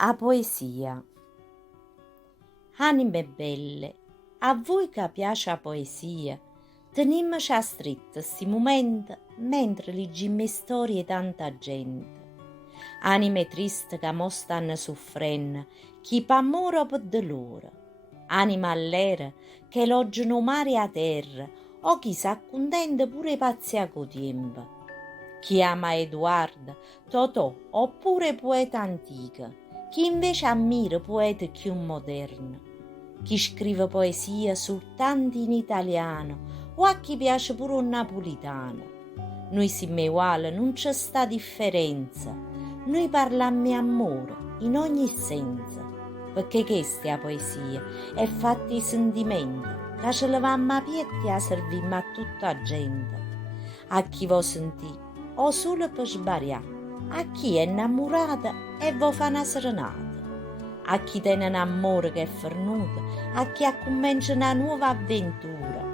A poesia. Anime belle, a voi che piace la poesia, tenimmoci a stretto sti momenti mentre leggiamo storie di tanta gente. Anime triste che mo stanno soffrendo, chi per amore o per dolore. Anime allere che elogiano mare a terra, o chi s'accontenta pure pazzi con tempo. Chi ama Edoardo, Totò oppure poeta antica, chi invece ammira poeti più moderni, chi scrive poesia soltanto in italiano o a chi piace pure un napolitano. Noi siamo uguali, non c'è sta differenza, noi parliamo amore in ogni senso, perché questa è la poesia, è fatta di sentimenti, che ce leviamo a piedi e serviamo a tutta la gente, a chi vuol sentire o solo per sbagliare, a chi è innamorata e vuole fare una serenata, a chi tiene un amore che è fernuto, a chi ha cominciato una nuova avventura,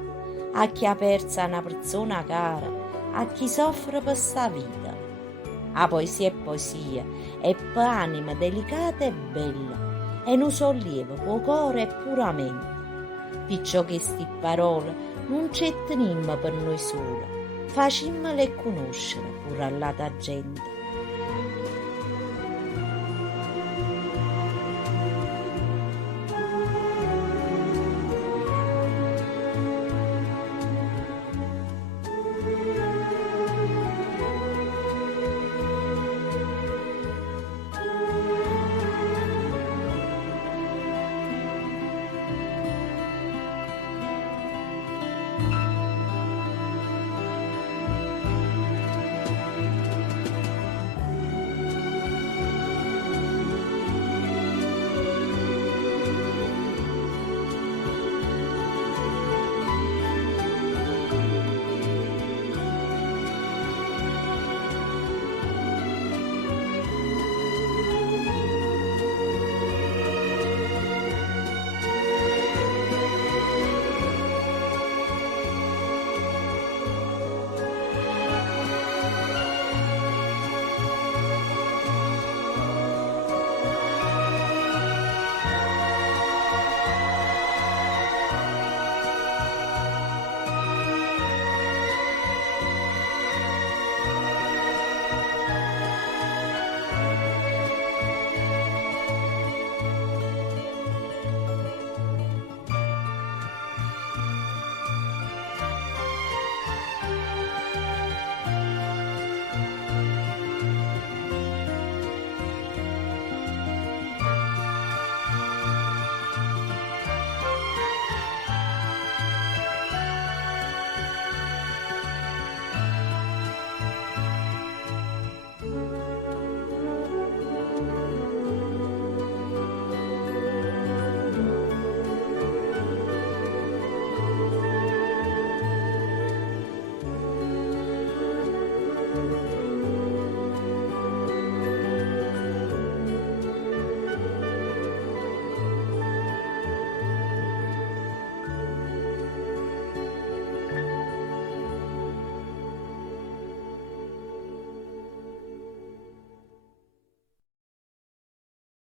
a chi ha perso una persona cara, a chi soffre per sta vita. La poesia è poesia, è per anime delicate e belle, e non sollievo con cuore e puramente. Perciò che sti parole non ci teniamo per noi soli, facimmele conoscere pure all'altra gente.